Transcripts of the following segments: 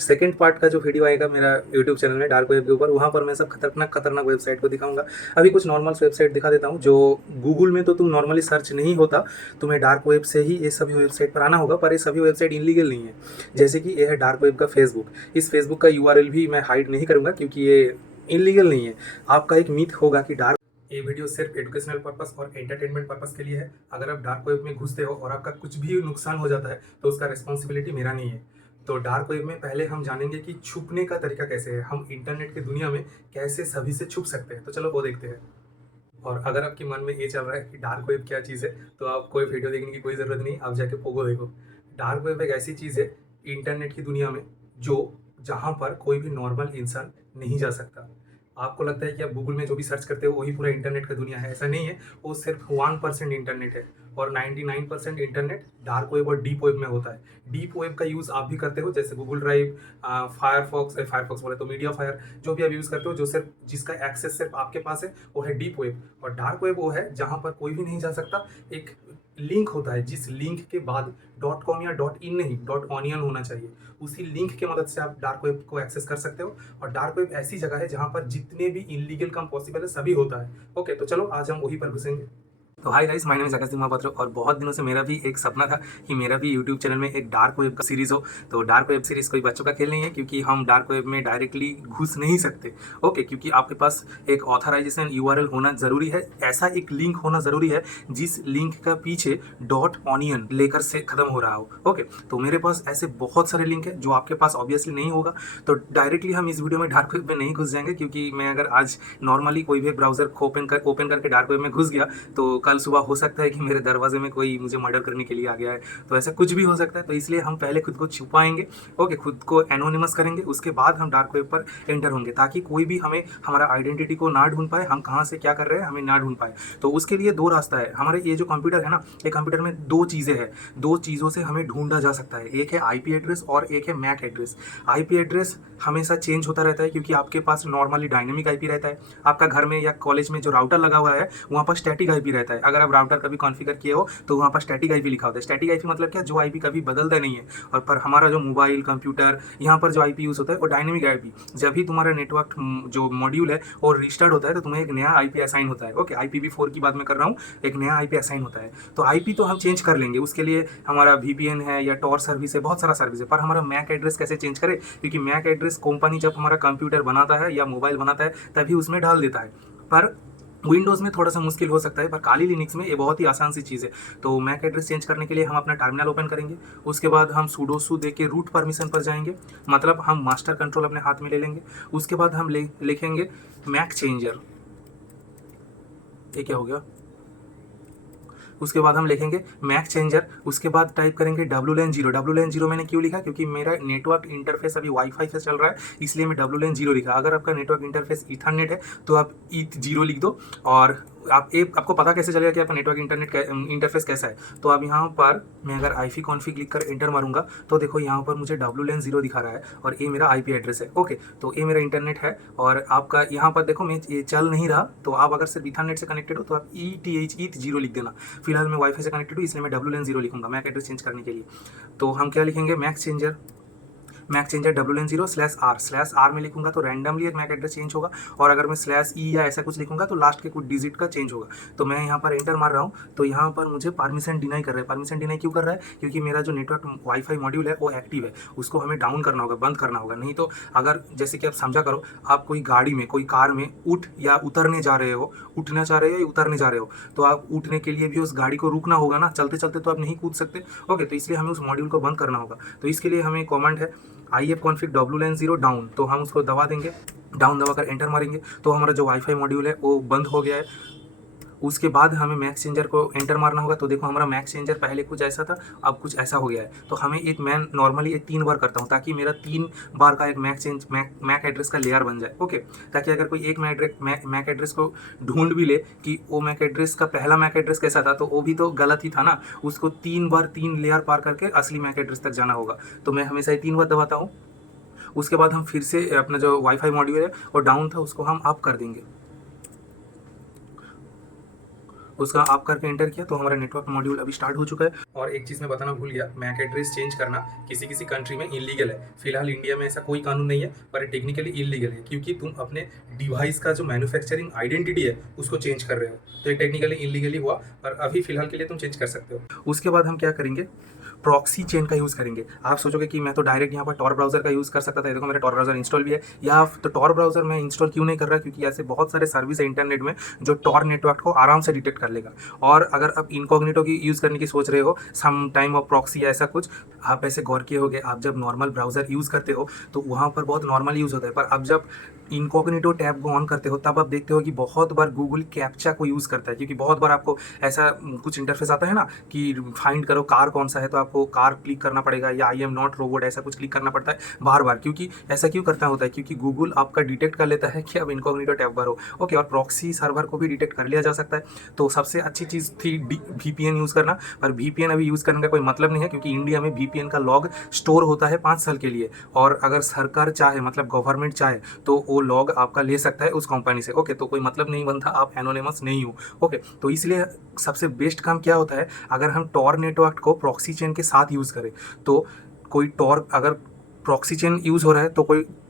Second part का जो video आएगा मेरा यूट्यूब चैनल में डार्क वेब के ऊपर, वहाँ पर मैं सब खतरनाक खतरनाक वेबसाइट को दिखाऊंगा। अभी कुछ नॉर्मल वेबसाइट दिखा देता हूँ जो गूगल में तो तुम नॉर्मली सर्च नहीं होता, तुम्हें डार्क वेब से ही ये सभी वेबसाइट पर आना होगा, पर ये सभी वेबसाइट इनलीगल नहीं है। जैसे कि ये है डार्क वेब का फेसबुक। इस फेसबुक का यूआरएल भी मैं हाइड नहीं करूँगा क्योंकि ये इनलीगल नहीं है। आपका एक मिथ होगा कि डार्क ये वीडियो सिर्फ एजुकेशनल पर्पस और एंटरटेनमेंट पर्पस के लिए है। अगर आप डार्क वेब में घुसते हो और आपका कुछ भी नुकसान हो जाता है तो उसका रिस्पॉन्सिबिलिटी मेरा नहीं है। तो डार्क वेब में पहले हम जानेंगे कि छुपने का तरीका कैसे है, हम इंटरनेट की दुनिया में कैसे सभी से छुप सकते हैं। तो चलो वो देखते हैं। और अगर आपके मन में ये चल रहा है कि डार्क वेब क्या चीज़ है, तो आप कोई वीडियो देखने की कोई ज़रूरत नहीं, आप जाके पोगो देखो। डार्क वेब एक ऐसी चीज़ है इंटरनेट की दुनिया में जो जहाँ पर कोई भी नॉर्मल इंसान नहीं जा सकता। आपको लगता है कि आप गूगल में जो भी सर्च करते हो वही पूरा इंटरनेट का दुनिया है, ऐसा नहीं है। वो सिर्फ 1% इंटरनेट है और 99% इंटरनेट डार्क वेब और डीप वेब में होता है। डीप वेब का यूज़ आप भी करते हो, जैसे गूगल ड्राइव, फायरफॉक्स बोले तो मीडिया फायर, जो भी आप यूज़ करते हो, जो सिर्फ जिसका एक्सेस सिर्फ आपके पास है, वो है डीप वेब। और डार्क वेब वो है जहाँ पर कोई भी नहीं जा सकता। एक लिंक होता है जिस लिंक के बाद डॉट कॉम या डॉट इन नहीं, डॉट ऑनियन होना चाहिए। उसी लिंक की मदद से आप डार्क वेब को एक्सेस कर सकते हो। और डार्क वेब ऐसी जगह है जहाँ पर जितने भी इनलीगल काम पॉसिबल है सभी होता है। ओके, तो चलो आज हम वहीं पर घुसेंगे। तो hi guys, my name is Akash Singh Mahapatra और बहुत दिनों से मेरा भी एक सपना था कि मेरा भी यूट्यूब चैनल में एक डार्क वेब का सीरीज़ हो। तो डार्क वेब सीरीज़ कोई बच्चों का खेल नहीं है क्योंकि हम डार्क वेब में डायरेक्टली घुस नहीं सकते। ओके, क्योंकि आपके पास एक ऑथराइजेशन यूआरएल होना ज़रूरी है, ऐसा एक लिंक होना ज़रूरी है जिस लिंक का पीछे डॉट ऑनियन लेकर से ख़त्म हो रहा हो। ओके, तो मेरे पास ऐसे बहुत सारे लिंक है जो आपके पास ऑब्वियसली नहीं होगा। तो डायरेक्टली हम इस वीडियो में डार्क वेब में नहीं घुस जाएंगे, क्योंकि मैं अगर आज नॉर्मली कोई भी ब्राउजर ओपन करके डार्क वेब में घुस गया तो कल सुबह हो सकता है कि मेरे दरवाजे में कोई मुझे मर्डर करने के लिए आ गया है। तो ऐसा कुछ भी हो सकता है, तो इसलिए हम पहले खुद को छुपाएंगे। ओके, खुद को एनोनिमस करेंगे, उसके बाद हम डार्क वेब पर एंटर होंगे ताकि कोई भी हमें हमारा आइडेंटिटी को ना ढूंढ पाए, हम कहाँ से क्या कर रहे हैं हमें ना ढूंढ पाए। तो उसके लिए दो रास्ता है। हमारे ये जो कंप्यूटर है ना, ये कंप्यूटर में दो चीज़ें हैं, दो चीज़ों से हमें ढूंढा जा सकता है। एक है आईपी एड्रेस और एक है मैक एड्रेस। आईपी एड्रेस हमेशा चेंज होता रहता है क्योंकि आपके पास नॉर्मली डायनेमिक आईपी रहता है। आपका घर में या कॉलेज में जो राउटर लगा हुआ है वहाँ पर स्टैटिक आईपी रहता है। अगर आप राउटर कभी कॉन्फ़िगर किए हो तो वहाँ पर स्टैटिक आईपी लिखा होता है। स्टैटिक आईपी मतलब क्या, जो आईपी कभी बदलता नहीं है। और पर हमारा जो मोबाइल कंप्यूटर यहाँ पर जो आईपी यूज़ होता है वो डायनेमिक आईपी। जब भी तुम्हारा नेटवर्क जो मॉड्यूल है वो रिस्टार्ट होता है तो तुम्हें एक नया आईपी असाइन होता है। ओके, IPv4 की बात मैं कर रहा हूँ, एक नया आईपी असाइन होता है। तो आईपी तो हम चेंज कर लेंगे, उसके लिए हमारा VPN है या टॉर सर्विस है, बहुत सारा सर्विस है। पर हमारा मैक एड्रेस कैसे चेंज करें, क्योंकि मैक एड्रेस कंपनी जब हमारा कंप्यूटर बनाता है या मोबाइल बनाता है तभी उसमें डाल देता है। पर विंडोज़ में थोड़ा सा मुश्किल हो सकता है, पर काली लिनक्स में ये बहुत ही आसान सी चीज़ है। तो मैक एड्रेस चेंज करने के लिए हम अपना टर्मिनल ओपन करेंगे। उसके बाद हम sudo su दे के रूट परमिशन पर जाएंगे, मतलब हम मास्टर कंट्रोल अपने हाथ में ले लेंगे। उसके बाद हम लिखेंगे मैक चेंजर। ये क्या हो गया, उसके बाद हम लिखेंगे मैक चेंजर। उसके बाद टाइप करेंगे WLAN 0। WLAN 0 मैंने क्यों लिखा, क्योंकि मेरा नेटवर्क इंटरफेस अभी वाईफाई से चल रहा है, इसलिए मैं WLAN 0 लिखा। अगर आपका नेटवर्क इंटरफेस ईथरनेट है तो आप ETH 0 लिख दो। और आपको पता कैसे चलेगा कि आपका नेटवर्क इंटरफेस कैसा है, तो अब यहाँ पर मैं अगर आईपी कॉन्फ़िग लिख कर एंटर मारूंगा तो देखो यहाँ पर मुझे WLAN 0 दिखा रहा है और ये मेरा आईपी एड्रेस है। ओके, तो ये मेरा इंटरनेट है और आपका यहाँ पर देखो मैं ये चल नहीं रहा, तो आप अगर सिर्फ ईथरनेट से कनेक्टेड हो तो आप ETH 0 लिख देना। फिलहाल मैं वाईफाई से कनेक्टेड हूँ इसलिए मैं WLAN 0 लिखूंगा मैक एड्रेस चेंज करने के लिए। तो हम क्या लिखेंगे, मैक चेंजर WLAN 0/R में लिखूंगा तो रैंडमली एक मैक एड्रेस चेंज होगा। और अगर मैं /E या ऐसा कुछ लिखूंगा तो लास्ट के कुछ डिजिट का चेंज होगा। तो मैं यहाँ पर एंटर मार रहा हूँ तो यहाँ पर मुझे परमिशन डिनाई कर रहा है। परमिशन डिनाई क्यों कर रहा है, क्योंकि मेरा जो नेटवर्क वाईफाई मॉड्यूल है वो एक्टिव है, उसको हमें डाउन करना होगा, बंद करना होगा। नहीं तो अगर जैसे कि आप समझा करो, आप कोई गाड़ी में कोई कार में उठ या उतरने जा रहे हो, उठना चाह रहे हो या उतरने जा रहे हो, तो आप उठने के लिए भी उस गाड़ी को रुकना होगा ना, चलते चलते तो आप नहीं कूद सकते। ओके, तो इसलिए हमें उस मॉड्यूल को बंद करना होगा। तो इसके लिए हमें कमांड है ifconfig WLAN 0 डाउन, तो हम उसको दबा देंगे। डाउन दबाकर एंटर मारेंगे तो हमारा जो वाईफाई मॉड्यूल है वो बंद हो गया है। उसके बाद हमें मैक चेंजर को एंटर मारना होगा। तो देखो हमारा मैक चेंजर पहले कुछ ऐसा था, अब कुछ ऐसा हो गया है। तो हमें एक मैं नॉर्मली 3 बार करता हूँ ताकि मेरा 3 बार का एक मैक एड्रेस का लेयर बन जाए। ओके, ताकि अगर कोई एक मैक एड्रेस को ढूंढ भी ले कि वो मैक एड्रेस का पहला मैक एड्रेस कैसा था, तो वो भी तो गलत ही था ना। उसको 3 बार 3 लेयर पार करके असली मैक एड्रेस तक जाना होगा। तो मैं हमेशा ही 3 बार दबाता हूँ। उसके बाद हम फिर से अपना जो वाईफाई मॉड्यूल है वो डाउन था उसको हम अप कर देंगे। उसका आप करके एंटर किया तो हमारा नेटवर्क मॉड्यूल अभी स्टार्ट हो चुका है। और एक चीज़ मैं बताना भूल गया, मैक एड्रेस चेंज करना किसी किसी कंट्री में इलीगल है। फिलहाल इंडिया में ऐसा कोई कानून नहीं है, पर टेक्निकली इलीगल है क्योंकि तुम अपने डिवाइस का जो मैन्युफैक्चरिंग आइडेंटिटी है उसको चेंज कर रहे हो, तो ये टेक्निकली इलीगली हुआ, पर अभी फिलहाल के लिए तुम चेंज कर सकते हो। उसके बाद हम क्या करेंगे, प्रॉक्सी चेन का यूज़ करेंगे। आप सोचोगे कि मैं तो डायरेक्ट यहाँ पर टॉर ब्राउज़र का यूज़ कर सकता था, देखो मेरा टॉर ब्राउज़र इंस्टॉल भी है, या तो टॉर ब्राउज़र मैं इंस्टॉल क्यों नहीं कर रहा, क्योंकि ऐसे बहुत सारे सर्विस है इंटरनेट में जो टॉर नेटवर्क को आराम से डिटेक्ट कर लेगा। और अगर आप इनकॉग्निटो की यूज़ करने की सोच रहे हो, सम टाइम ऑफ प्रॉक्सी या ऐसा कुछ, आप ऐसे गौर किए होगे, आप जब नॉर्मल ब्राउज़र यूज़ करते हो तो वहाँ पर बहुत नॉर्मल यूज़ होता है, पर अब जब इनकॉग्निटो टैब को ऑन करते हो तब आप देखते हो कि बहुत बार गूगल कैप्चा को यूज़ करता है, क्योंकि बहुत बार आपको ऐसा कुछ इंटरफेस आता है ना कि फाइंड करो कार कौन सा है, तो आपको कार क्लिक करना पड़ेगा या आई एम नॉट रोबोट ऐसा कुछ क्लिक करना पड़ता है बार बार। क्योंकि ऐसा क्यों करता होता है, क्योंकि गूगल आपका डिटेक्ट कर लेता है कि अब इनकॉग्निटो टैब पर हो। ओके, और प्रॉक्सी सर्वर को भी डिटेक्ट कर लिया जा सकता है। तो सबसे अच्छी चीज़ थी VPN यूज़ करना, पर VPN अभी यूज़ करने का कोई मतलब नहीं है, क्योंकि इंडिया में VPN का लॉग स्टोर होता है 5 साल के लिए, और अगर सरकार चाहे, मतलब गवर्नमेंट चाहे, तो वो लॉग आपका ले सकता है उस कंपनी से। ओके, तो कोई मतलब नहीं बनता, आप एनोनिमस नहीं हो। ओके, तो इसलिए सबसे बेस्ट काम क्या होता है, अगर हम टॉर नेटवर्क को प्रॉक्सी चेन के साथ यूज़ करें, तो कोई टॉर, अगर प्रॉक्सी चेन यूज़ हो रहा है तो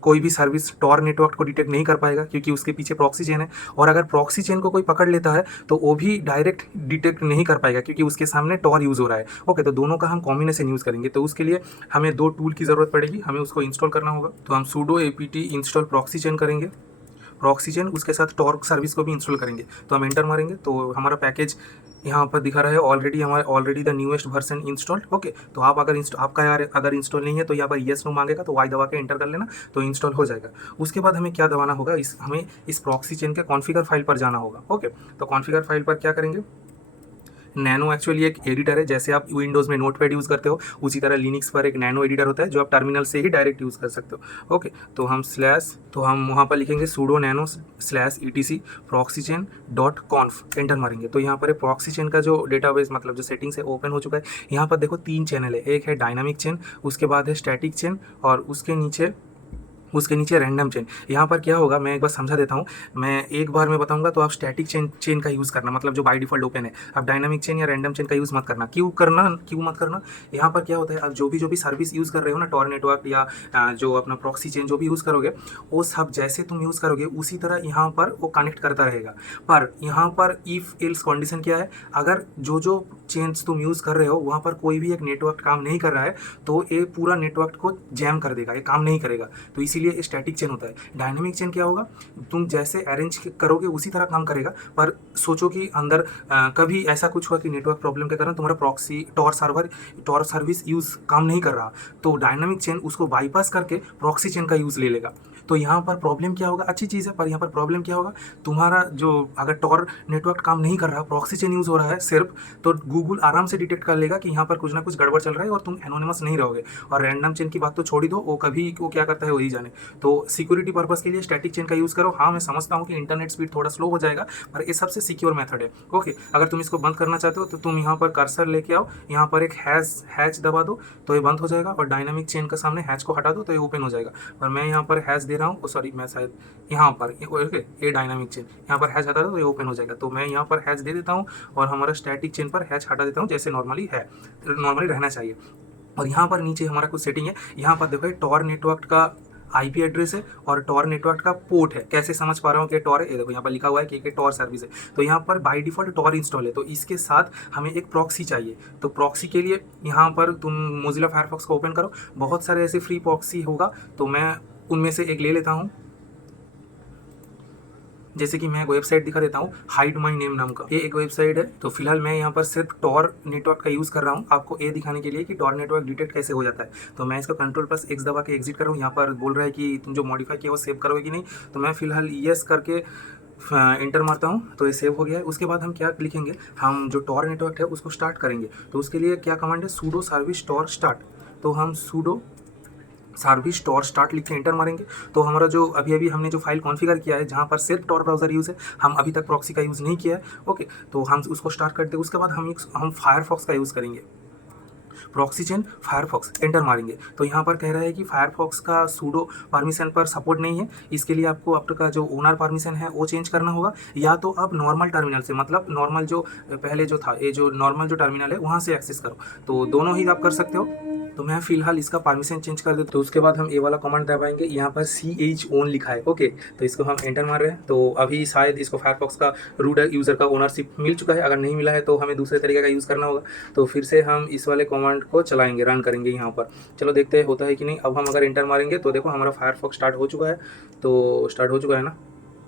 कोई भी सर्विस टॉर नेटवर्क को डिटेक्ट नहीं कर पाएगा, क्योंकि उसके पीछे प्रॉक्सी चेन है। और अगर प्रॉक्सी चेन को कोई पकड़ लेता है तो वो भी डायरेक्ट डिटेक्ट नहीं कर पाएगा, क्योंकि उसके सामने टॉर यूज़ हो रहा है। ओके, तो दोनों का हम कॉम्बिनेशन यूज़ करेंगे। तो उसके लिए हमें 2 टूल की ज़रूरत पड़ेगी, हमें उसको इंस्टॉल करना होगा। तो हम sudo apt install proxy chain करेंगे, प्रॉक्सी चेन, उसके साथ टॉर्क सर्विस को भी इंस्टॉल करेंगे। तो हम एंटर मारेंगे तो हमारा पैकेज यहाँ पर दिखा रहा है already the newest version installed. Okay, तो आप अगर आपका यार अगर इंस्टॉल नहीं है तो यहाँ पर येस नो मांगेगा, तो वाई दबा के एंटर कर लेना, तो इंस्टॉल हो जाएगा। उसके बाद हमें क्या दबाना होगा, हमें इस प्रॉक्सी चेन के कॉन्फ़िगर फाइल पर जाना होगा। ओके, तो कॉन्फ़िगर फाइल पर क्या करेंगे, नैनो एक्चुअली एक एडिटर है, जैसे आप विंडोज़ में नोटपैड यूज़ करते हो उसी तरह लिनक्स पर एक नैनो एडिटर होता है जो आप टर्मिनल से ही डायरेक्ट यूज़ कर सकते हो। ओके, तो हम वहाँ पर लिखेंगे sudo nano /etc proxychain.conf, enter मारेंगे तो यहाँ पर प्रॉक्सी चेन का जो डेटाबेस, मतलब जो सेटिंग्स है ओपन हो चुका है। यहाँ पर देखो 3 चैनल है, एक है डायनामिक चेन, उसके बाद है स्टैटिक चेन, और उसके नीचे रैंडम चेन। यहाँ पर क्या होगा, मैं एक बार समझा देता हूँ। मैं एक बार मैं बताऊँगा तो आप स्टैटिक चेन का यूज़ करना, मतलब जो बाय डिफ़ॉल्ट ओपन है। आप डायनामिक चेन या रैंडम चेन का यूज़ मत करना। क्यों मत करना, यहाँ पर क्या होता है, आप जो भी सर्विस यूज़ कर रहे हो ना, टॉर नेटवर्क या जो अपना प्रॉक्सी चेन जो भी यूज़ करोगे, वो सब जैसे तुम यूज़ करोगे उसी तरह यहाँ पर वो कनेक्ट करता रहेगा। पर यहाँ पर इफ़ एल्स कंडीशन क्या है, अगर जो चेन्स तुम यूज़ कर रहे हो वहाँ पर कोई भी एक नेटवर्क काम नहीं कर रहा है, तो ये पूरा नेटवर्क को जैम कर देगा, ये काम नहीं करेगा। तो इसीलिए स्टैटिक चेन होता है। डायनामिक चेन क्या होगा, तुम जैसे अरेंज करोगे उसी तरह काम करेगा, पर सोचो कि अंदर कभी ऐसा कुछ हुआ कि नेटवर्क प्रॉब्लम के कारण तुम्हारा प्रॉक्सी टॉर सर्विस यूज़ काम नहीं कर रहा, तो डायनामिक चेन उसको बाईपास करके प्रॉक्सी चेन का यूज़ ले लेगा। तो यहाँ पर प्रॉब्लम क्या होगा, अच्छी चीज़ है, पर यहाँ पर प्रॉब्लम क्या होगा, तुम्हारा जो अगर टॉर नेटवर्क काम नहीं कर रहा, प्रॉक्सी चेन यूज़ हो रहा है सिर्फ, तो गूगल आराम से डिटेक्ट कर लेगा कि यहाँ पर कुछ ना कुछ गड़बड़ चल रहा है और तुम एनोनिमस नहीं रहोगे। और रैंडम चेन की बात तो छोड़ ही दो, वो क्या करता है वही जाने। तो सिक्योरिटी पर्पस के लिए स्टैटिक चेन का यूज़ करो। हाँ, मैं समझता हूँ कि इंटरनेट स्पीड थोड़ा स्लो हो जाएगा, पर ये सबसे सिक्योर मेथड है। ओके, अगर तुम इसको बंद करना चाहते हो तो तुम यहाँ पर कर्सर लेके आओ, यहाँ पर एक हैच दबा दो तो ये बंद हो जाएगा, और डायनामिक चेन का सामने हैच को हटा दो तो ये ओपन हो जाएगा। पर मैं यहाँ पर हैच दे रहा हूँ, सॉरी, मैं शायद यहाँ पर ये डायनामिक चेन, यहाँ पर हैच हटा दो तो ये ओपन हो जाएगा। तो मैं यहाँ पर हैच दे देता हूँ और हमारा स्टैटिक चेन पर हैच हटा देता हूँ, जैसे नॉर्मली रहना चाहिए। और यहाँ पर नीचे हमारा कुछ सेटिंग है, यहाँ पर देखो टॉर नेटवर्क का IP एड्रेस है और टॉर नेटवर्क का पोर्ट है। कैसे समझ पा रहा हूँ कि टॉर है, ये देखो यहाँ पर लिखा हुआ है कि टॉर सर्विस है, तो यहाँ पर बाय डिफ़ॉल्ट टॉर इंस्टॉल है। तो इसके साथ हमें एक प्रॉक्सी चाहिए। तो प्रॉक्सी के लिए यहाँ पर तुम मोजिला फायरफॉक्स को ओपन करो, बहुत सारे ऐसे फ्री प्रॉक्सी होगा, तो मैं उनमें से एक ले लेता हूँ। जैसे कि मैं एक वेबसाइट दिखा देता हूँ, हाइड माई नेम नाम का, ये एक वेबसाइट है। तो फिलहाल मैं यहाँ पर सिर्फ टॉर नेटवर्क का यूज़ कर रहा हूँ, आपको ये दिखाने के लिए कि टॉर नेटवर्क डिटेक्ट कैसे हो जाता है। तो मैं इसका Ctrl+X दबा के एग्जिट कर रहा हूँ। यहाँ पर बोल रहा है कि तुम जो मॉडिफाई किया वो सेव करोगे कि नहीं, तो मैं फिलहाल येस करके इंटर मारता हूँ, तो ये सेव हो गया है। उसके बाद हम क्या लिखेंगे, हम जो टॉर नेटवर्क है उसको स्टार्ट करेंगे। तो उसके लिए क्या कमांड है, sudo service tor start। तो हम sudo सर्विस टॉर स्टार्ट लिख के एंटर मारेंगे, तो हमारा जो अभी हमने जो फाइल कॉन्फ़िगर किया है, जहाँ पर सिर्फ टॉर ब्राउज़र यूज़ है, हम अभी तक प्रॉक्सी का यूज़ नहीं किया है। ओके, तो हम उसको स्टार्ट करते हैं। उसके बाद हम फायरफॉक्स का यूज़ करेंगे। प्रॉक्सी चेन फायरफॉक्स एंटर मारेंगे तो यहाँ पर कह रहा है कि फायरफॉक्स का सूडो परमिशन पर सपोर्ट नहीं है, इसके लिए आपको आपका जो ओनर परमिशन है वो चेंज करना होगा, या तो आप नॉर्मल टर्मिनल से, मतलब नॉर्मल जो पहले जो था, ये जो नॉर्मल जो टर्मिनल है वहाँ से एक्सेस करो, तो दोनों ही आप कर सकते हो। तो मैं फिलहाल इसका परमिशन चेंज कर देता हूँ। तो उसके बाद हम ये वाला कमांड दबाएंगे, यहाँ पर CH ओन लिखा है, ओके, तो इसको हम एंटर मार रहे हैं। तो अभी शायद इसको फायरफॉक्स का रूट यूज़र का ओनरशिप मिल चुका है, अगर नहीं मिला है तो हमें दूसरे तरीके का यूज़ करना होगा। तो फिर से हम इस वाले कमांड को चलाएंगे, रन करेंगे यहाँ पर। चलो देखते हैं होता है कि नहीं। अब हम अगर एंटर मारेंगे तो देखो हमारा फायरफॉक्स स्टार्ट हो चुका है। तो स्टार्ट हो चुका है ना,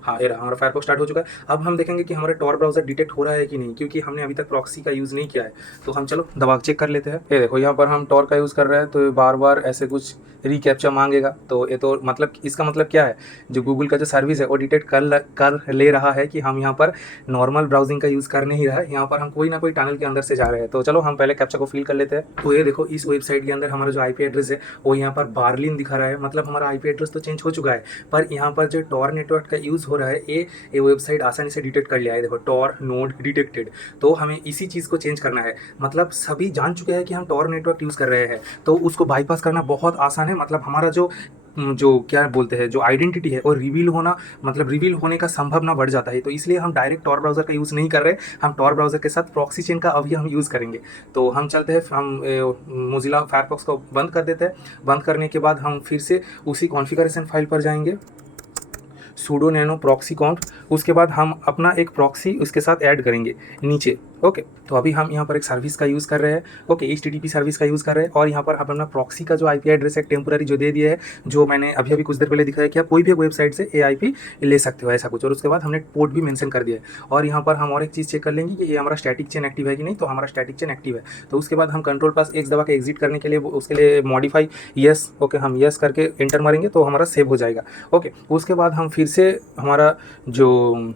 हाँ ये रहा, हमारा फायरफॉक्स स्टार्ट हो चुका है। अब हम देखेंगे कि हमारे टॉर ब्राउज़र डिटेक्ट हो रहा है कि नहीं, क्योंकि हमने अभी तक प्रॉक्सी का यूज़ नहीं किया है। तो हम चलो दबा चेक कर लेते हैं। ये देखो यहाँ पर हम टॉर का यूज़ कर रहे हैं, तो बार बार ऐसे कुछ रिकैप्चा मांगेगा। तो ये तो मतलब इसका मतलब क्या है, जो गूगल का जो सर्विस है वो डिटेक्ट कर ले रहा है कि हम यहाँ पर नॉर्मल ब्राउजिंग का यूज़ कर नहीं रहा है, यहाँ पर हम कोई ना कोई टनल के अंदर से जा रहे हैं। तो चलो हम पहले कैप्चा को फिल कर लेते हैं। तो ये देखो इस वेबसाइट के अंदर हमारा जो IP एड्रेस है वो यहाँ पर बार्लिन दिखा रहा है, मतलब हमारा IP एड्रेस तो चेंज हो चुका है, पर यहाँ पर जो टॉर नेटवर्क का यूज़ हो रहा है ये वेबसाइट आसानी से डिटेक्ट कर लिया है। देखो टॉर नोड डिटेक्टेड, तो हमें इसी चीज़ को चेंज करना है। मतलब सभी जान चुके हैं कि हम टॉर नेटवर्क यूज़ कर रहे हैं, तो उसको बाईपास करना बहुत आसान है। मतलब हमारा जो क्या बोलते हैं, जो आइडेंटिटी है वो रिवील होना, मतलब रिवील होने का संभावना बढ़ जाता है। तो इसलिए हम डायरेक्ट टॉर ब्राउज़र का यूज़ नहीं कर रहे, हम टॉर ब्राउज़र के साथ प्रॉक्सी चेन का अभी हम यूज़ करेंगे। तो हम चलते हैं, हम मोजिला फायरफॉक्स को बंद कर देते हैं। बंद करने के बाद हम फिर से उसी कॉन्फ़िगरेशन फाइल पर जाएंगे, सूडो नैनो प्रॉक्सी कॉन्फ। उसके बाद हम अपना एक प्रॉक्सी उसके साथ ऐड करेंगे नीचे, ओके। तो अभी हम यहाँ पर एक सर्विस का यूज़ कर रहे हैं, ओके, HTTP सर्विस का यूज़ कर रहे हैं। और यहाँ पर हम अपना प्रॉक्सी का जो IP एड्रेस है टेम्पोररी जो दे दिया है, जो मैंने अभी कुछ देर पहले दिखाया कि आप कोई भी वेबसाइट से AIP ले सकते हो, ऐसा कुछ। और उसके बाद हमने पोर्ट भी मेंशन कर दिया है। और यहाँ पर हम और एक चीज़ चेक कर लेंगे कि ये हमारा स्टैटिक चेन एक्टिव है कि नहीं। तो हमारा स्टैटिक चेन एक्टिव है। तो उसके बाद हम Ctrl+X दबा के एग्जिट करने के लिए उसके लिए मॉडिफाई यस, ओके, हम यस करके एंटर मारेंगे तो हमारा सेव हो जाएगा, ओके। उसके बाद हम फिर से हमारा जो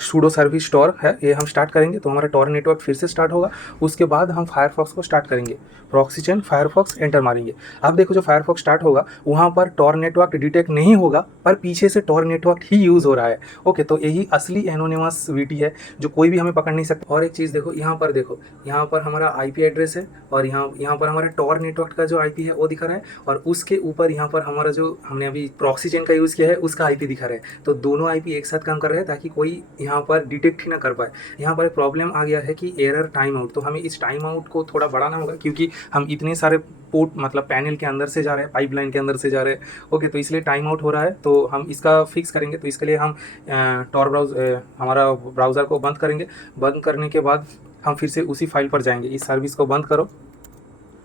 सूडो सर्विस टॉर है ये हम स्टार्ट करेंगे, तो हमारा टॉर नेटवर्क फिर से स्टार्ट होगा। उसके बाद हम फायरफॉक्स को स्टार्ट करेंगे, प्रॉक्सी चेन फायरफॉक्स एंटर मारेंगे। अब देखो जो फायरफॉक्स स्टार्ट होगा वहाँ पर टॉर नेटवर्क डिटेक्ट नहीं होगा, पर पीछे से टॉर नेटवर्क ही यूज़ हो रहा है, ओके। तो यही असली एनोनिमस VT है, जो कोई भी हमें पकड़ नहीं सकता। और एक चीज़ देखो यहाँ पर हमारा IP एड्रेस है, और यहाँ पर हमारे टॉर नेटवर्क का जो IP है वो दिखा रहा है, और उसके ऊपर यहाँ पर हमारा जो हमने अभी प्रॉक्सी चेन का यूज़ किया है उसका IP दिखा रहा है। तो दोनों IP एक साथ काम कर रहे हैं ताकि कोई यहाँ पर डिटेक्ट ही ना कर पाए। यहाँ पर एक प्रॉब्लम आ गया है कि एरर टाइम आउट, तो हमें इस टाइम आउट को थोड़ा बढ़ाना होगा, क्योंकि हम इतने सारे पोर्ट मतलब पैनल के अंदर से जा रहे हैं, पाइपलाइन के अंदर से जा रहे हैं, ओके। तो इसलिए टाइम आउट हो रहा है, तो हम इसका फिक्स करेंगे। तो इसके लिए हम हमारा ब्राउज़र को बंद करेंगे। बंद करने के बाद हम फिर से उसी फाइल पर जाएंगे, इस सर्विस को बंद करो,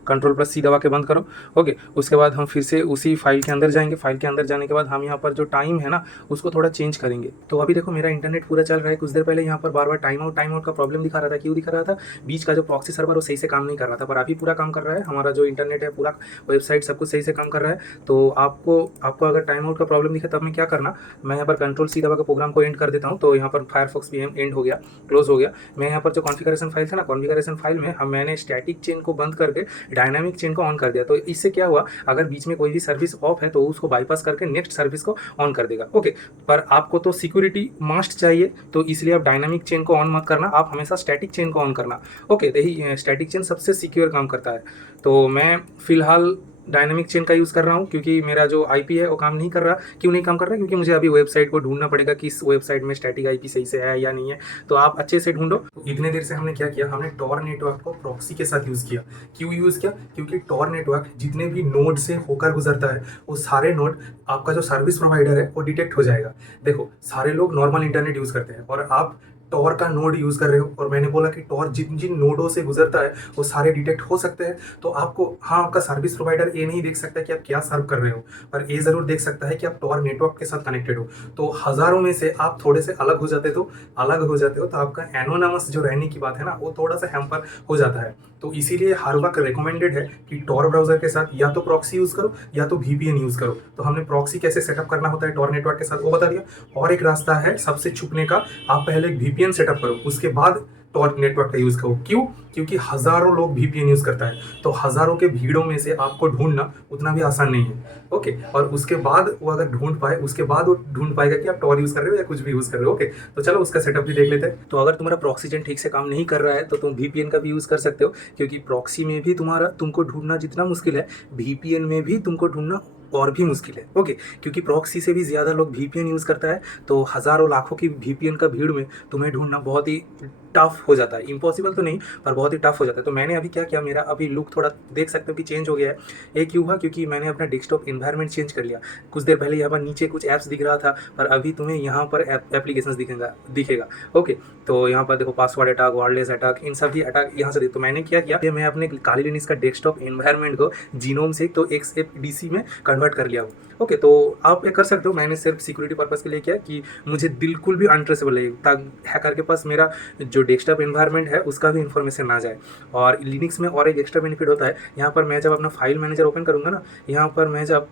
Ctrl+C दबा के बंद करो, ओके। उसके बाद हम फिर से उसी फाइल के अंदर जाएंगे। फाइल के अंदर जाने के बाद हम यहाँ पर जो टाइम है ना उसको थोड़ा चेंज करेंगे। तो अभी देखो मेरा इंटरनेट पूरा चल रहा है। कुछ देर पहले यहाँ पर बार बार टाइम आउट का प्रॉब्लम दिखा रहा था। क्यों दिखा रहा था? बीच का जो प्रॉक्सी सर्वर वो सही से काम नहीं कर रहा था, पर अभी पूरा काम कर रहा है। हमारा जो इंटरनेट है, पूरा वेबसाइट सब कुछ सही से काम कर रहा है। तो आपको अगर टाइम आउट का प्रॉब्लम दिखे तब में क्या करना, मैं यहाँ पर Ctrl+C दबा के प्रोग्राम को एंड कर देता हूँ। तो यहाँ पर फायरफॉक्स भी एंड हो गया, क्लोज हो गया। मैं यहाँ पर जो कॉन्फ़िगरेशन फाइल था ना, कॉन्फ़िगरेशन फाइल में मैंने स्टैटिक चेन को बंद करके डायनामिक चेन को ऑन कर दिया। तो इससे क्या हुआ, अगर बीच में कोई भी सर्विस ऑफ है तो उसको बाईपास करके नेक्स्ट सर्विस को ऑन कर देगा, ओके। पर आपको तो सिक्योरिटी मस्ट चाहिए, तो इसलिए आप डायनामिक चेन को ऑन मत करना, आप हमेशा स्टैटिक चेन को ऑन करना, ओके। तो यही स्टैटिक चेन सबसे सिक्योर काम करता है। तो मैं फिलहाल डायनामिक चेन का यूज़ कर रहा हूँ, क्योंकि मेरा जो IP है वो काम नहीं कर रहा। क्यों नहीं काम कर रहा? क्योंकि मुझे अभी वेबसाइट को ढूंढना पड़ेगा कि इस वेबसाइट में स्टैटिक IP सही से है या नहीं है। तो आप अच्छे से ढूंढो। तो इतने देर से हमने क्या किया, हमने टॉर नेटवर्क को प्रॉक्सी के साथ यूज़ किया। क्यों यूज़ किया? क्योंकि टॉर नेटवर्क जितने भी नोड से होकर गुजरता है वो सारे नोड आपका जो सर्विस प्रोवाइडर है वो डिटेक्ट हो जाएगा। देखो सारे लोग नॉर्मल इंटरनेट यूज़ करते हैं और आप टॉर का नोड यूज़ कर रहे हो, और मैंने बोला कि टॉर जिन जिन नोडों से गुजरता है वो सारे डिटेक्ट हो सकते हैं। तो आपको, हाँ, आपका सर्विस प्रोवाइडर ये नहीं देख सकता कि आप क्या सर्व कर रहे हो, पर ये ज़रूर देख सकता है कि आप टॉर नेटवर्क के साथ कनेक्टेड हो। तो हज़ारों में से आप थोड़े से अलग हो जाते तो आपका एनोनिमस जो रहने की बात है ना वो थोड़ा सा हैम्पर हो जाता है। तो इसीलिए हर वक्त रिकमेंडेड है कि टॉर ब्राउज़र के साथ या तो प्रॉक्सी यूज़ करो या तो VPN यूज़ करो। तो हमने प्रॉक्सी कैसे सेटअप करना होता है टॉर नेटवर्क के साथ वो बता दिया। और एक रास्ता है सबसे छुपने का, आप पहले एक VPN सेटअप करो, उसके बाद टॉर नेटवर्क का यूज़ करो। क्यों? क्योंकि हज़ारों लोग VPN यूज़ करता है, तो हज़ारों के भीड़ों में से आपको ढूँढना उतना भी आसान नहीं है। ओके, और उसके बाद वो अगर ढूँढ पाए, उसके बाद वो ढूँढ पाएगा कि आप टॉर यूज़ कर रहे हो या कुछ भी यूज़ कर रहे हो। ओके, तो चलो उसका सेटअप भी देख लेते हैं। तो अगर तुम्हारा प्रॉक्सी ठीक से काम नहीं कर रहा है तो तुम VPN का भी यूज़ कर सकते हो, क्योंकि प्रॉक्सी में भी तुमको ढूँढना जितना मुश्किल है, VPN में भी तुमको ढूँढना और भी मुश्किल है। ओके, क्योंकि प्रॉक्सी से भी ज़्यादा लोग VPN यूज़ करता है, तो हज़ारों लाखों की VPN का भीड़ में तुम्हें ढूंढना बहुत ही टफ हो जाता है। इम्पॉसिबल तो नहीं, पर बहुत ही टफ हो जाता है। तो मैंने अभी क्या किया, मेरा अभी लुक थोड़ा देख सकते हो कि चेंज हो गया है। ये क्यों हुआ? क्योंकि मैंने अपना डेस्कटॉप एनवायरनमेंट चेंज कर लिया। कुछ देर पहले यहाँ पर नीचे कुछ ऐप्स दिख रहा था, पर अभी तुम्हें यहाँ पर एप्लीकेशंस दिखेगा। ओके, तो यहाँ पर देखो पासवर्ड अटैक, वायरलेस अटैक, इन सभी अटैक यहाँ से। तो मैंने क्या किया, मैं अपने काली लिनक्स का डेस्कटॉप एनवायरनमेंट को जीनोम से तो XFDC में कन्वर्ट कर लिया हूँ। ओके, तो आप क्या कर सकते हो, मैंने सिर्फ सिक्योरिटी पर्पज़ के लिए किया कि मुझे बिल्कुल भी अनट्रेसेबल है, ताकि हैकर के पास मेरा जो डेस्कटॉप एनवायरनमेंट है उसका भी इन्फॉर्मेशन ना जाए। और लिनक्स में और एक एक्स्ट्रा बेनिफिट होता है, यहाँ पर मैं जब अपना फाइल मैनेजर ओपन करूँगा ना, यहाँ पर मैं जब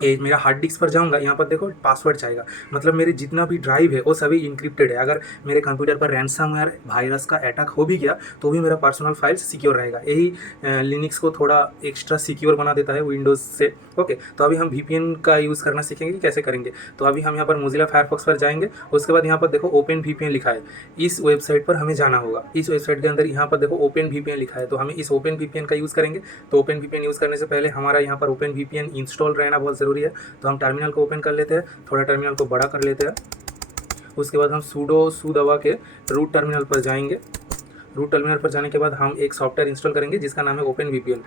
मेरा हार्ड डिस्क पर जाऊंगा, यहाँ पर देखो पासवर्ड चाहेगा, मतलब मेरे जितना भी ड्राइव है वो सभी इंक्रिप्टेड है। अगर मेरे कंप्यूटर पर रैंसमवेयर वायरस का अटैक हो भी गया तो भी मेरा पर्सनल फाइल्स सिक्योर रहेगा। यही लिनक्स को थोड़ा एक्स्ट्रा सिक्योर बना देता है विंडोज़ से। ओके, तो अभी हम VPN का यूज़ करना सीखेंगे कि कैसे करेंगे। तो अभी हम यहाँ पर मोजिला फायरफॉक्स पर जाएंगे, उसके बाद यहाँ पर देखो ओपन VPN लिखा है, इस वेबसाइट पर हमें जाना होगा। इस वेबसाइट के अंदर यहाँ पर देखो ओपन VPN लिखा है, तो हमें इस ओपन VPN का यूज़ करेंगे। तो ओपन VPN यूज़ करने से पहले हमारा यहाँ पर ओपन VPN इंस्टॉल रहना बहुत ज़रूरी है। तो हम टर्मिनल को ओपन कर लेते हैं, थोड़ा टर्मिनल को बड़ा कर लेते हैं। उसके बाद हम सू दबा के रूट टर्मिनल पर जाएंगे। रूट टर्मिनल पर जाने के बाद हम एक सॉफ्टवेयर इंस्टॉल करेंगे जिसका नाम है ओपन VPN।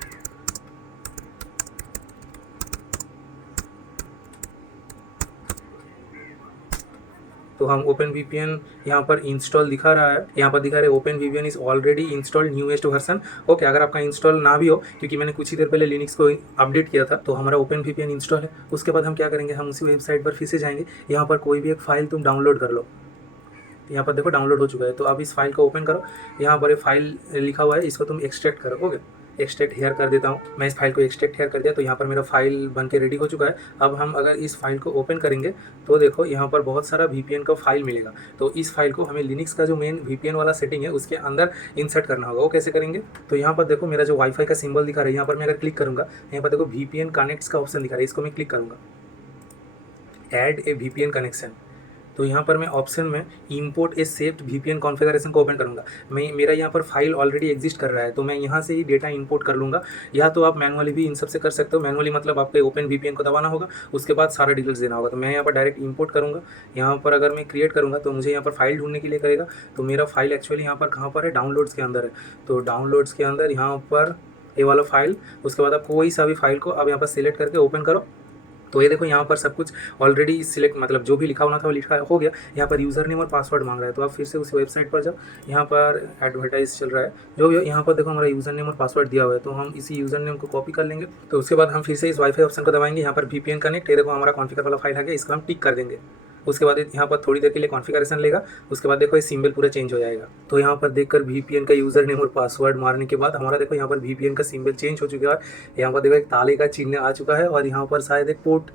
तो हम ओपन VPN यहाँ पर इंस्टॉल दिखा रहा है, यहाँ पर दिखा रहा है open VPN is already installed newest version. Okay, अगर आपका इंस्टॉल ना भी हो, क्योंकि मैंने कुछ ही देर पहले लिनक्स को अपडेट किया था, तो हमारा ओपन VPN इंस्टॉल है। उसके बाद हम क्या करेंगे, हम उसी वेबसाइट पर फिर से जाएंगे। यहाँ पर कोई भी एक फाइल तुम डाउनलोड कर लो, यहाँ पर देखो डाउनलोड हो चुका है। तो अब इस फाइल को ओपन करो, यहाँ पर एक फाइल लिखा हुआ है, इसको तुम एक्सट्रैक्ट करो। ओके, एक्सट्रैक्ट हेयर कर देता हूँ मैं, इस फाइल को एक्सट्रैक्ट हेयर कर दिया। तो यहाँ पर मेरा फाइल बन के रेडी हो चुका है। अब हम अगर इस फाइल को ओपन करेंगे तो देखो यहाँ पर बहुत सारा VPN का फाइल मिलेगा। तो इस फाइल को हमें लिनक्स का जो मेन VPN वाला सेटिंग है उसके अंदर इंसर्ट करना होगा। वो कैसे करेंगे, तो यहाँ पर देखो मेरा जो वाईफाई का सिंबल दिखा रहा है, यहाँ पर मैं अगर क्लिक करूँगा, यहाँ पर देखो VPN कनेक्ट्स का ऑप्शन दिखा रहा है, इसको मैं क्लिक करूँगा, ऐड ए VPN कनेक्शन। तो यहाँ पर मैं ऑप्शन में इंपोर्ट ए सेव्ड VPN कॉन्फ़िगरेशन को ओपन करूँगा। मेरा यहाँ पर फाइल ऑलरेडी एग्जिस्ट कर रहा है, तो मैं यहाँ से ही डेटा इंपोर्ट कर लूँगा। या तो आप मैनुअली भी इन सब से कर सकते हो। मैनुअली मतलब आपको ओपन VPN को दबाना होगा, उसके बाद सारा डिटेल्स देना होगा। तो मैं यहाँ पर डायरेक्ट इंपोर्ट करूँगा। यहाँ पर अगर मैं क्रिएट करूँगा तो मुझे यहाँ पर फाइल ढूंढने के लिए करेगा। तो मेरा फाइल एक्चुअली यहाँ पर कहाँ पर है, डाउनलोड्स के अंदर है। तो डाउनलोड्स के अंदर यहाँ पर ये वाला फाइल, उसके बाद आप कोई सा भी फाइल को आप यहाँ पर सिलेक्ट करके ओपन करो। तो ये देखो यहाँ पर सब कुछ ऑलरेडी सिलेक्ट, मतलब जो भी लिखा होना था वो लिखा हो गया। यहाँ पर यूज़र नेम और पासवर्ड मांग रहा है, तो आप फिर से उस वेबसाइट पर जाओ। यहाँ पर एडवर्टाइज चल रहा है, जो भी यहाँ पर देखो हमारा यूज़र नेम और पासवर्ड दिया हुआ है, तो हम इसी यूज़र नेम को कॉपी कर लेंगे। तो उसके बाद हम फिर से इस वाईफाई ऑप्शन को दबाएंगे, यहाँ पर VPN कनेक्ट, ये देखो हमारा कॉन्फ़िगर वाला फाइल आ गया, इसको हम टिक कर देंगे। उसके बाद यहाँ पर थोड़ी देर के लिए कॉन्फ़िगरेशन लेगा, उसके बाद देखो ये सिंबल पूरा चेंज हो जाएगा। तो यहाँ पर देखकर VPN का यूज़र नेम और पासवर्ड मारने के बाद हमारा देखो यहाँ पर VPN का सिंबल चेंज हो चुका है। यहाँ पर देखो एक ताले का चिन्ह आ चुका है, और यहाँ पर शायद एक पोर्ट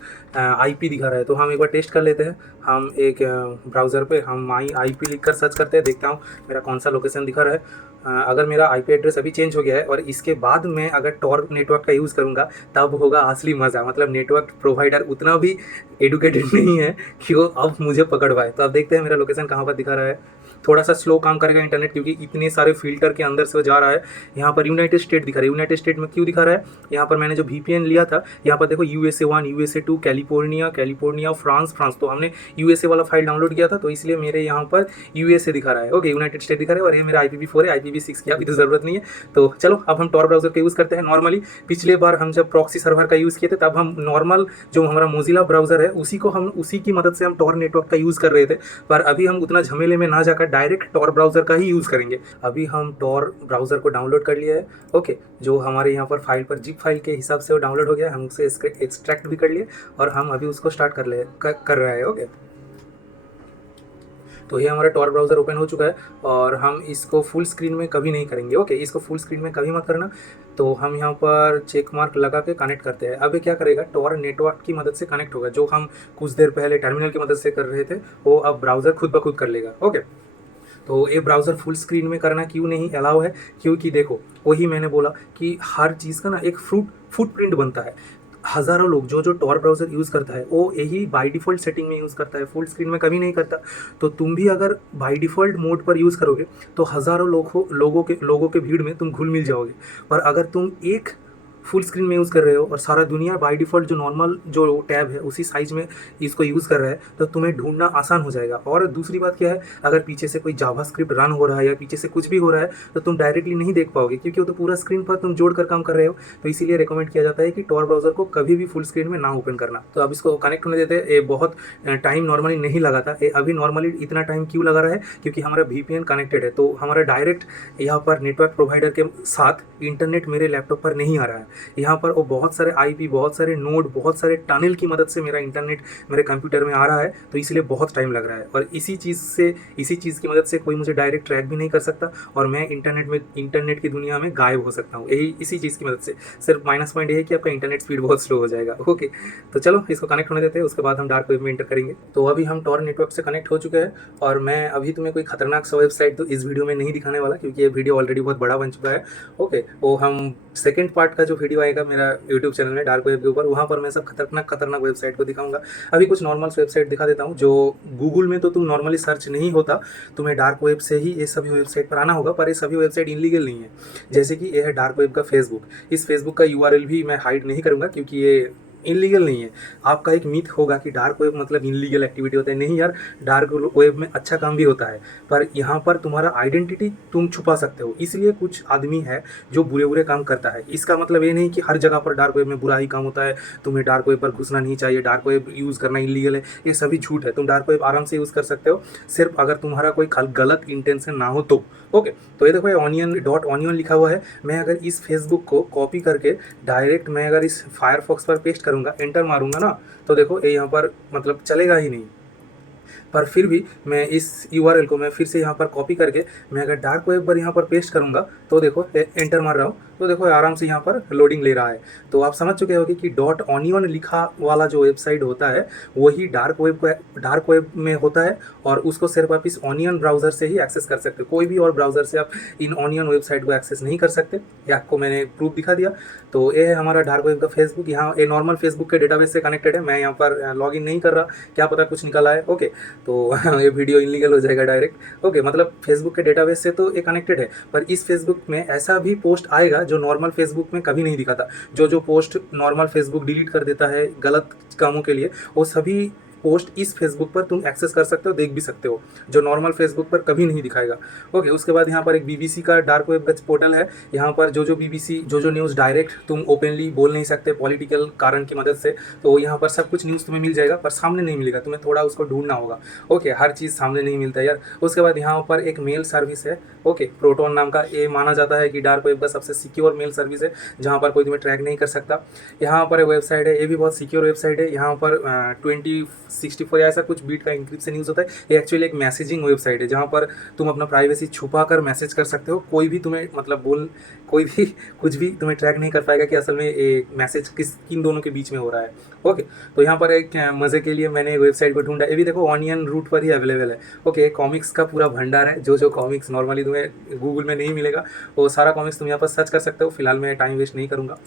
IP दिखा रहा है। तो हम एक बार टेस्ट कर लेते हैं। हम एक ब्राउज़र पे हम माई IP लिख कर सर्च करते हैं, देखता हूँ मेरा कौन सा लोकेशन दिखा रहा है। अगर मेरा IP एड्रेस अभी चेंज हो गया है और इसके बाद मैं अगर टॉर नेटवर्क का यूज़ करूँगा, तब होगा असली मज़ा। मतलब नेटवर्क प्रोवाइडर उतना भी एडुकेटेड नहीं है कि वो अब मुझे पकड़ पाए। तो अब देखते हैं मेरा लोकेशन कहाँ पर दिखा रहा है। थोड़ा सा स्लो काम करेगा इंटरनेट, क्योंकि इतने सारे फिल्टर के अंदर से वो जा रहा है। यहाँ पर यूनाइटेड स्टेट दिखा रहा है। यूनाइटेड स्टेट में क्यों दिखा रहा है, यहाँ पर मैंने जो VPN लिया था, यहाँ पर देखो USA 1, USA 2, कैलिफोर्निया, फ्रांस। तो हमने USA वाला फाइल डाउनलोड किया था, तो इसलिए मेरे यहाँ पर USA दिखा रहा है। ओके, यूनाइटेड स्टेट दिखा रहा है, और ये मेरा IPv4 है। IPv6 की अभी तो ज़रूरत नहीं है। तो चलो अब हम टॉर ब्राउज़र का यूज़ करते हैं नॉर्मली। पिछले बार हम जब प्रॉक्सी सर्वर का यूज़ किए थे, तब हम नॉर्मल जो हमारा मोजिला ब्राउज़र है उसी की मदद से हम टॉर नेटवर्क का यूज़ कर रहे थे। पर अभी हम उतना झमेले में ना जाकर डायरेक्ट टॉर ब्राउज़र का ही यूज़ करेंगे। अभी हम टॉर ब्राउज़र को डाउनलोड कर लिया है। ओके, जो हमारे यहाँ पर फाइल पर जिप फाइल के हिसाब से वो डाउनलोड हो गया है, हम उसे एक्सट्रैक्ट भी कर लिए, और हम अभी उसको स्टार्ट कर रहे हैं। ओके, तो ये हमारा टॉर ब्राउज़र ओपन हो चुका है, और हम इसको फुल स्क्रीन में कभी नहीं करेंगे। ओके, इसको फुल स्क्रीन में कभी मत करना। तो हम यहाँ पर चेक मार्क लगा के कनेक्ट करते हैं। अब ये क्या करेगा, टॉर नेटवर्क की मदद से कनेक्ट होगा। जो हम कुछ देर पहले टर्मिनल की मदद से कर रहे थे, वो अब ब्राउज़र खुद ब खुद कर लेगा। ओके, तो ये ब्राउज़र फुल स्क्रीन में करना क्यों नहीं अलाउ है, क्योंकि देखो वही मैंने बोला कि हर चीज़ का ना एक फुटप्रिंट बनता है। हज़ारों लोग जो जो टॉर ब्राउज़र यूज़ करता है वो यही बाय डिफ़ॉल्ट सेटिंग में यूज़ करता है, फुल स्क्रीन में कभी नहीं करता। तो तुम भी अगर बाय डिफ़ॉल्ट मोड पर यूज़ करोगे तो हज़ारों लोगों के भीड़ में तुम घुल-मिल जाओगे। पर अगर तुम एक फुल स्क्रीन में यूज़ कर रहे हो और सारा दुनिया बाय डिफ़ॉल्ट जो नॉर्मल जो टैब है उसी साइज़ में इसको यूज़ कर रहा है, तो तुम्हें ढूँढना आसान हो जाएगा। और दूसरी बात क्या है, अगर पीछे से कोई जावास्क्रिप्ट रन हो रहा है या पीछे से कुछ भी हो रहा है, तो तुम डायरेक्टली नहीं देख पाओगे, क्योंकि वो तो पूरा स्क्रीन पर तुम जोड़ कर काम कर रहे हो। तो इसीलिए रिकमेंड किया जाता है कि टॉर ब्राउज़र को कभी भी फुल स्क्रीन में ना ओपन करना। तो अब इसको कनेक्ट होने देते हैं। ये बहुत टाइम नॉर्मली नहीं लगा था। ये अभी नॉर्मली इतना टाइम क्यों लगा रहा है, क्योंकि हमारा VPN कनेक्टेड है, तो हमारा डायरेक्ट यहाँ पर नेटवर्क प्रोवाइडर के साथ इंटरनेट मेरे लैपटॉप पर नहीं आ रहा है। यहाँ पर वो बहुत सारे IP, बहुत सारे नोड, बहुत सारे टनल की मदद से मेरा इंटरनेट मेरे कंप्यूटर में आ रहा है, तो इसलिए बहुत टाइम लग रहा है। और इसी चीज़ की मदद से कोई मुझे डायरेक्ट ट्रैक भी नहीं कर सकता और मैं इंटरनेट की दुनिया में गायब हो सकता हूँ, यही इसी चीज़ की मदद से। सिर्फ माइनस पॉइंट ये है कि आपका इंटरनेट स्पीड बहुत स्लो हो जाएगा। ओके, तो चलो इसको कनेक्ट होने देते हैं, उसके बाद हम डार्क वेब में एंटर करेंगे। तो अभी हम टॉर नेटवर्क से कनेक्ट हो चुके हैं और मैं अभी तुम्हें कोई खतरनाक सा वेबसाइट तो इस वीडियो में नहीं दिखाने वाला, क्योंकि ये वीडियो ऑलरेडी बहुत बड़ा बन चुका है। ओके, वो हम सेकेंड पार्ट का जो वीडियो आएगा मेरा यूट्यूब चैनल में डार्क वेब के ऊपर, वहाँ पर मैं सब खतरनाक वेबसाइट को दिखाऊंगा। अभी कुछ नॉर्मल वेबसाइट दिखा देता हूँ जो गूगल में तो तुम नॉर्मली सर्च नहीं होता, तुम्हें डार्क वेब से ही ये सभी वेबसाइट पर आना होगा, पर ये सभी वेबसाइट इनलीगल नहीं है। जैसे कि ये है डार्क वेब का फेसबुक। इस फेसबुक का URL भी मैं हाइड नहीं करूँगा, क्योंकि ये इनलीगल नहीं है। आपका एक मिथ होगा कि डार्क वेब मतलब इनलीगल एक्टिविटी होता है। नहीं यार, डार्क वेब में अच्छा काम भी होता है, पर यहाँ पर तुम्हारा आइडेंटिटी तुम छुपा सकते हो, इसलिए कुछ आदमी है जो बुरे काम करता है। इसका मतलब ये नहीं कि हर जगह पर डार्क वेब में बुरा ही काम होता है, तुम्हें डार्क वेब पर घुसना नहीं चाहिए, डार्क वेब यूज़ करना इलीगल है, ये सभी झूठ है। तुम डार्क वेब आराम से यूज़ कर सकते हो, सिर्फ अगर तुम्हारा कोई गलत इंटेंशन ना हो तो। ओके, तो ये देखो ये onion लिखा हुआ है। मैं अगर इस फेसबुक को कॉपी करके डायरेक्ट मैं अगर इस फायरफॉक्स पर पेस्ट करूँगा, एंटर मारूंगा ना, तो देखो ये यहाँ पर मतलब चलेगा ही नहीं। पर फिर भी मैं इस URL को मैं फिर से यहाँ पर कॉपी करके मैं अगर डार्क वेब पर यहाँ पर पेस्ट करूँगा, तो देखो एंटर मार रहा हूँ, तो देखो आराम से यहाँ पर लोडिंग ले रहा है। तो आप समझ चुके होंगे कि .onion लिखा वाला जो वेबसाइट होता है वही डार्क वेब में होता है, और उसको सिर्फ आप इस ऑनियन ब्राउज़र से ही एक्सेस कर सकते हो। कोई भी और ब्राउज़र से आप इन ऑनियन वेबसाइट को एक्सेस नहीं कर सकते। ये आपको मैंने प्रूफ दिखा दिया। तो ये है हमारा डार्क वेब का फेसबुक। यहाँ ये नॉर्मल फेसबुक के डेटाबेस से कनेक्टेड है, मैं यहाँ पर लॉगिन नहीं कर रहा, क्या पता कुछ निकल आए। ओके, तो ये वीडियो इनलीगल हो जाएगा डायरेक्ट। ओके, मतलब फेसबुक के डेटाबेस से तो ये कनेक्टेड है, पर इस फेसबुक में ऐसा भी पोस्ट आएगा जो नॉर्मल फेसबुक में कभी नहीं दिखा था। जो पोस्ट नॉर्मल फेसबुक डिलीट कर देता है गलत कामों के लिए, वो सभी पोस्ट इस फेसबुक पर तुम एक्सेस कर सकते हो, देख भी सकते हो, जो नॉर्मल फेसबुक पर कभी नहीं दिखाएगा। ओके, उसके बाद यहाँ पर एक BBC का डार्क वेब का पोर्टल है। यहाँ पर जो BBC जो न्यूज़ डायरेक्ट तुम ओपनली बोल नहीं सकते पॉलिटिकल कारण की मदद से, तो यहाँ पर सब कुछ न्यूज़ तुम्हें मिल जाएगा, पर सामने नहीं मिलेगा, तुम्हें थोड़ा उसको ढूंढना होगा। ओके, हर चीज़ सामने नहीं मिलता यार। उसके बाद यहाँ पर एक मेल सर्विस है, ओके, प्रोटोन नाम का। ये माना जाता है कि डार्क वेब का सबसे सिक्योर मेल सर्विस है, जहाँ पर कोई तुम्हें ट्रैक नहीं कर सकता। यहाँ पर एक वेबसाइट है, ये भी बहुत सिक्योर वेबसाइट है। यहाँ पर 2064 या ऐसा कुछ बीट का इंक्रिप्शन यूज़ होता है। ये एक्चुअली एक मैसेजिंग वेबसाइट है, जहाँ पर तुम अपना प्राइवेसी छुपा कर मैसेज कर सकते हो। कोई भी तुम्हें मतलब कोई भी कुछ भी तुम्हें ट्रैक नहीं कर पाएगा कि असल में ये मैसेज किन दोनों के बीच में हो रहा है। ओके, तो यहाँ पर एक मज़े के लिए मैंने वेबसाइट को ढूंढा। ये भी देखो ऑनियन रूट पर ही अवेलेबल है। ओके, कॉमिक्स का पूरा भंडार है। जो कॉमिक्स नॉर्मली तुम्हें गूगल में नहीं मिलेगा, वो सारा कॉमिक्स तुम यहाँ पर सर्च कर सकते हो। फिलहाल मैं टाइम वेस्ट नहीं करूँगा।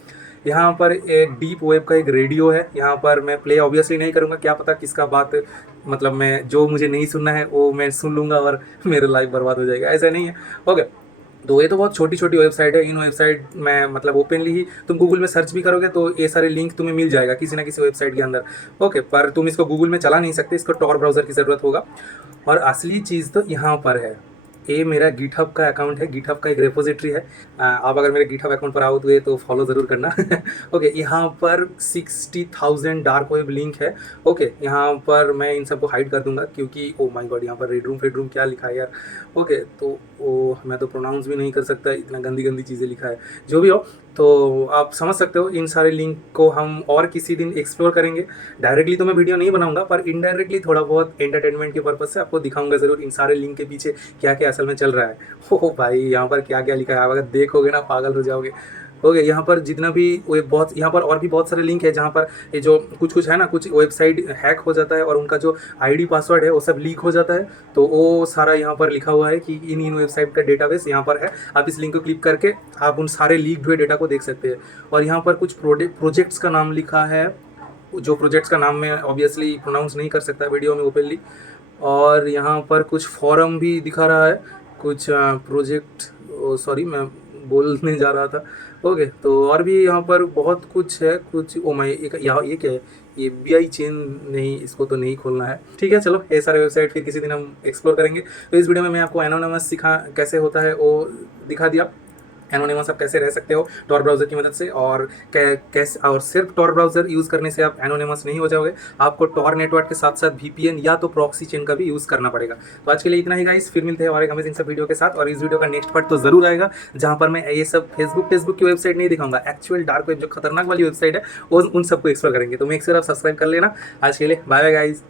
यहाँ पर एक डीप वेब का एक रेडियो है। यहाँ पर मैं प्ले ऑब्वियसली नहीं करूँगा, क्या पता किसका बात मतलब मैं जो मुझे नहीं सुनना है वो मैं सुन लूँगा और मेरा लाइफ बर्बाद हो जाएगा, ऐसा नहीं है। ओके, तो ये तो बहुत छोटी छोटी वेबसाइट है। इन वेबसाइट में मतलब ओपनली ही तुम गूगल में सर्च भी करोगे तो ये सारे लिंक तुम्हें मिल जाएगा किसी ना किसी वेबसाइट के अंदर। ओके, पर तुम इसको गूगल में चला नहीं सकते, इसको टॉर ब्राउज़र की ज़रूरत होगा। और असली चीज़ तो यहाँ पर है। ये मेरा गिटहब का अकाउंट है, गिटहब का एक रेपोजिटरी है। आप अगर मेरे गिटहब अकाउंट पर आओ तो ये तो फॉलो ज़रूर करना। ओके, यहाँ पर 60,000 डार्क वेब लिंक है। ओके, यहाँ पर मैं इन सबको हाइड कर दूंगा, क्योंकि ओ माय गॉड, यहाँ पर रेड रूम क्या लिखा है यार। ओके, तो मैं तो प्रोनाउंस भी नहीं कर सकता, इतना गंदी चीज़ें लिखा है। जो भी हो, तो आप समझ सकते हो। इन सारे लिंक को हम और किसी दिन एक्सप्लोर करेंगे। डायरेक्टली तो मैं वीडियो नहीं बनाऊंगा, पर इनडायरेक्टली थोड़ा बहुत एंटरटेनमेंट के पर्पज़ से आपको दिखाऊंगा ज़रूर इन सारे लिंक के पीछे क्या क्या असल में चल रहा है। ओ भाई, यहाँ पर क्या क्या लिखा है आप अगर देखोगे ना पागल हो जाओगे। ओके, यहाँ पर जितना भी वेब, बहुत यहाँ पर और भी बहुत सारे लिंक है जहाँ पर ये जो कुछ है ना, कुछ वेबसाइट हैक हो जाता है और उनका जो आईडी पासवर्ड है वो सब लीक हो जाता है। तो वो सारा यहाँ पर लिखा हुआ है कि इन वेबसाइट का डेटाबेस यहाँ पर है। आप इस लिंक को क्लिक करके आप उन सारे लीक्ड हुए डेटा को देख सकते हैं। और यहाँ पर कुछ प्रोजेक्ट्स का नाम लिखा है, जो प्रोजेक्ट्स का नाम मैं ऑब्वियसली प्रोनाउंस नहीं कर सकता वीडियो में ओपनली। और यहाँ पर कुछ फॉरम भी दिखा रहा है, कुछ प्रोजेक्ट, सॉरी मैं बोलने जा रहा था। ओके, तो और भी यहाँ पर बहुत कुछ है, कुछ ओ माय, एक यहाँ ये क्या है, ये BI चेन, नहीं इसको तो नहीं खोलना है। ठीक है, चलो ये सारे वेबसाइट फिर किसी दिन हम एक्सप्लोर करेंगे। तो इस वीडियो में मैं आपको एनोनिमस सिखा कैसे होता है वो दिखा दिया। एनोनिमस आप कैसे रह सकते हो टॉर ब्राउज़र की मदद से, और कैसे, और सिर्फ टॉर ब्राउज़र यूज़ करने से आप एनोनिमस नहीं हो जाओगे, आपको टॉर नेटवर्क के साथ साथ VPN या तो प्रॉक्सी चेन का भी यूज़ करना पड़ेगा। तो आज के लिए इतना ही गाइस, फिर मिलते हैं और एक अमेजिंग सब वीडियो के साथ। और इस वीडियो का नेक्स्ट पार्ट तो ज़रूर आएगा जहाँ पर मैं ये सब फेसबुक की वेबसाइट नहीं दिखाऊंगा, एक्चुअल डार्क वेब जो खतरनाक वाली वेबसाइट है वो उन सबको एक्सप्लोर करेंगे। तो मेक श्योर आप सब्सक्राइब कर लेना। आज के लिए बाय बाय गाइज।